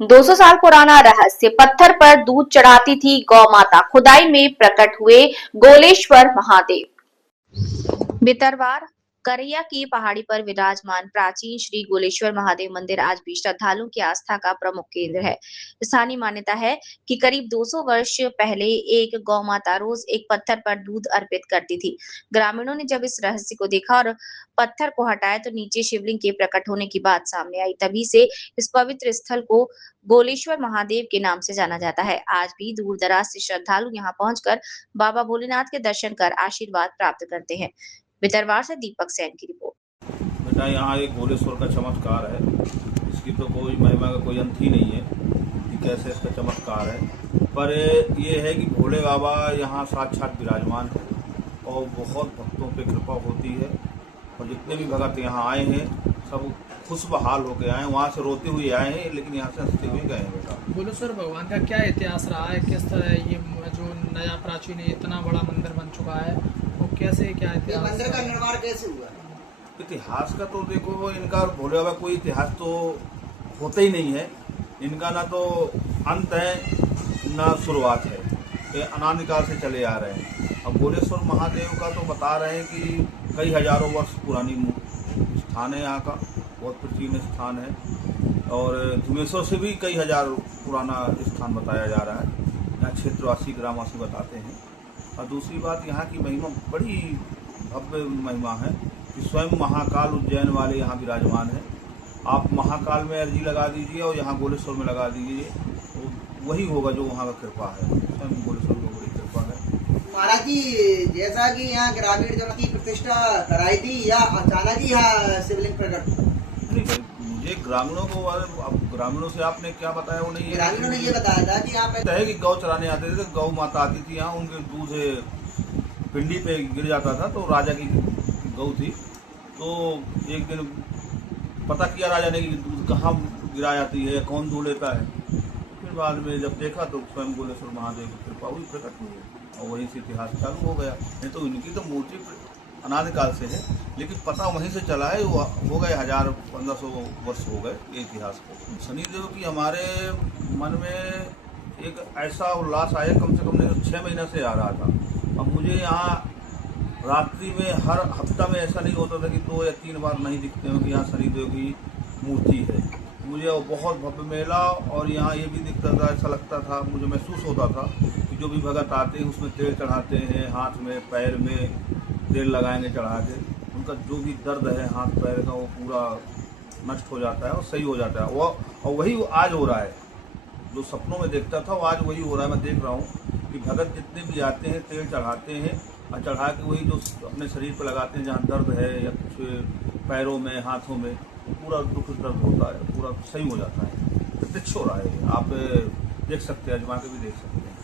200 साल पुराना रहस्य, पत्थर पर दूध चढ़ाती थी गौ माता, खुदाई में प्रकट हुए गोलेश्वर महादेव। भितरवार करैया की पहाड़ी पर विराजमान प्राचीन श्री गोलेश्वर महादेव मंदिर आज भी श्रद्धालुओं की आस्था का प्रमुख केंद्र है। स्थानीय मान्यता है कि करीब 200 वर्ष पहले एक गौ माता रोज एक पत्थर पर दूध अर्पित करती थी। ग्रामीणों ने जब इस रहस्य को देखा और पत्थर को हटाया तो नीचे शिवलिंग के प्रकट होने की बात सामने आई। तभी से इस पवित्र स्थल को गोलेश्वर महादेव के नाम से जाना जाता है। आज भी दूर दराज से श्रद्धालु यहाँ पहुंचकर बाबा भोलेनाथ के दर्शन कर आशीर्वाद प्राप्त करते हैं। भितरवार से दीपक सेन की रिपोर्ट। बेटा यहाँ एक गोलेश्वर का चमत्कार है, इसकी तो कोई महिमा का कोई अंत ही नहीं है कि कैसे इसका चमत्कार है। पर ये है कि भोले बाबा यहाँ साक्षात विराजमान है और बहुत भक्तों पे कृपा होती है। और जितने भी भक्त यहाँ आए हैं सब खुश बहाल होकर आए हैं, वहाँ से रोते हुए आए हैं लेकिन यहाँ से हंसते हुए गए हैं। बेटा गोलेश्वर भगवान का क्या इतिहास रहा है, किस तरह ये जो नया प्राचीन इतना बड़ा मंदिर बन चुका है, वो कैसे क्या इतिहास, मंदिर का निर्माण कैसे हुआ? इतिहास का तो देखो, इनका भोले बाबा कोई इतिहास तो होता ही नहीं है। इनका ना तो अंत है ना शुरुआत है, ये अनादिकाल से चले आ रहे हैं। अब गोलेश्वर महादेव का तो बता रहे हैं कि कई हजारों वर्ष पुरानी स्थान है, यहाँ का बहुत प्राचीन स्थान है और धुमेश्वर से भी कई हजार पुराना स्थान बताया जा रहा है। यहाँ क्षेत्रवासी ग्रामवासी बताते हैं। और दूसरी बात, यहाँ की महिमा बड़ी भव्य महिमा है कि स्वयं महाकाल उज्जैन वाले यहाँ विराजमान है। आप महाकाल में अर्जी लगा दीजिए और यहाँ गोलेश्वर में लगा दीजिए, तो वही होगा जो वहाँ का कृपा है। स्वयं गोलेश्वर की बड़ी कृपा है। महाराज जी, जैसा कि यहाँ ग्रामीण जन की प्रतिष्ठा कराई थी या अचानक ही यहाँ शिवलिंग प्रकट हुआ? मुझे ग्रामीणों को, अब ग्रामीणों से आपने क्या बताया वो नहीं है। ग्रामीणों ने ये बताया था कि यहाँ पे है कि गौ चराने आते थे, गौ माता आती थी यहाँ, उनके दूध पिंडी पे गिर जाता था तो राजा की गौ थी, तो एक दिन पता किया राजा ने कि दूध कहाँ गिरा जाती है, कौन दूध लेता है। फिर बाद में जब देखा तो स्वयं गोलेश्वर महादेव की कृपा हुई, प्रकट हुई और वहीं से इतिहास चालू हो गया। नहीं तो इनकी तो मूर्ति अनादिकाल से है, लेकिन पता वहीं से चला है। वो हो गए 1000-1500 वर्ष हो गए ये इतिहास को। शनिदेव की हमारे मन में एक ऐसा उल्लास आया, कम से कम नहीं तो 6 महीने से आ रहा था। अब मुझे यहाँ रात्रि में हर हफ्ता में ऐसा नहीं होता था कि 2 या 3 बार नहीं दिखते हो कि यहाँ शनिदेव की मूर्ति है। मुझे वो बहुत भव्य मेला और यहाँ ये भी दिखता था, ऐसा लगता था, मुझे महसूस होता था कि जो भी भगत आते हैं उसमें तेल चढ़ाते हैं, हाथ में पैर में तेल लगाएंगे चढ़ा के, उनका जो भी दर्द है हाथ पैर का वो पूरा नष्ट हो जाता है और सही हो जाता है। और वही आज हो रहा है, जो सपनों में देखता था वो आज वही हो रहा है। मैं देख रहा हूँ कि भगत जितने भी आते हैं तेल चढ़ाते हैं और चढ़ा के वही जो अपने शरीर पर लगाते हैं जहाँ दर्द है या कुछ पैरों में हाथों में, तो पूरा दुख दर्द होता है, पूरा सही हो जाता है। प्रत्यक्ष हो रहा है, आप देख सकते हैं, आजमा के भी देख सकते हैं।